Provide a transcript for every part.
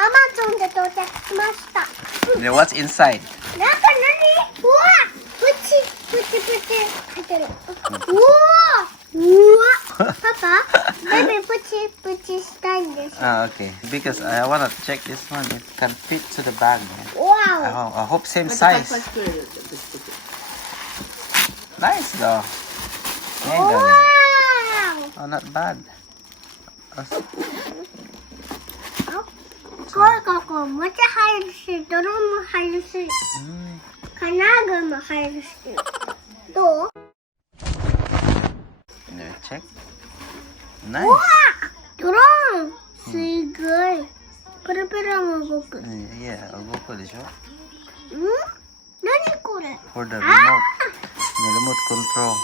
Amazon で到着しました。Then what's inside? なんか何？うわ！プチ入ってる。うわ！パパ、ベビープチしたいんです。Okay. Because I wanna check this one. It can fit to the bag. Man. わ I hope same size. Nice though. お。 Yeah, わ darling. Oh, not bad. ここ持ち入るし、ドローンも入るし、金具も入るし。どう？ Check. う Nice. わ！ドローンすごい。プルプルも動く。Yeah, 動くでしょ？何これ？ For the remote. The remote control.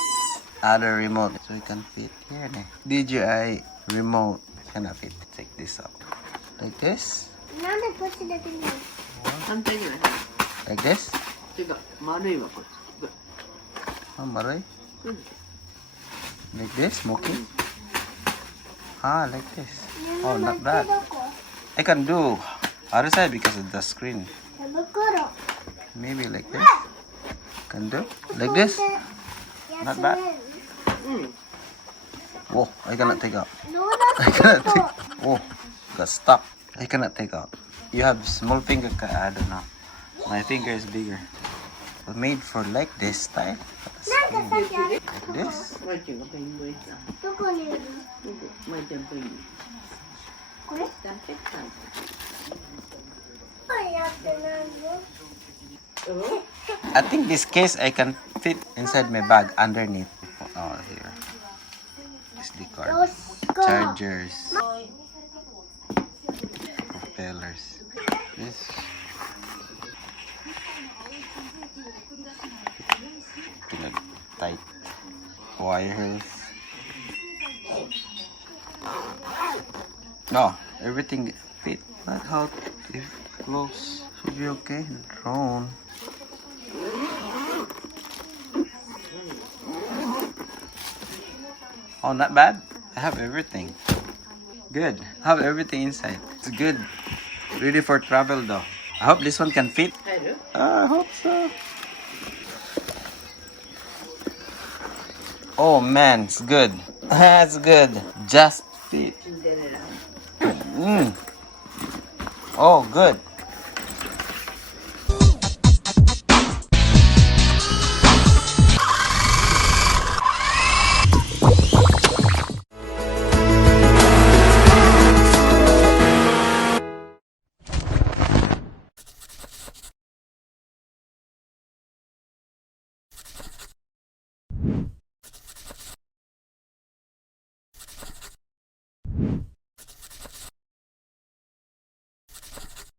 Other remote. So you can fit here. DJI remote cannot fit. Take this out. Like this. なんでプチできない？反対じゃない。 Like this. 違う、丸いわこっち。Oh, maroy. Like this, smoking. Ah, like this. Oh, not bad. I can do other side because of the screen. 手袋。 Maybe like this. Can do like this. Not bad. Whoa, I cannot take out. I cannot take. Oh, got stuck. I cannot take out. You have small finger. I don't know. My finger is bigger. Made for like this style. Like this. マイちゃんがペングインさん。どこにいるの？マイちゃんペンギン。これ？だけか。やってないの？ I think this case I can fit inside my bag underneath. Oh, here. SD card. よし、go. Chargers. Propellers. This. Tight wires. No, everything fit. But how if close should be okay. Drone. Oh, not bad. I have everything. Good. I have everything inside. It's good. Ready for travel though. I hope this one can fit. 入る？ I hope so. Oh man, it's good. That's good. Just fit. シンデレラ。Oh, good.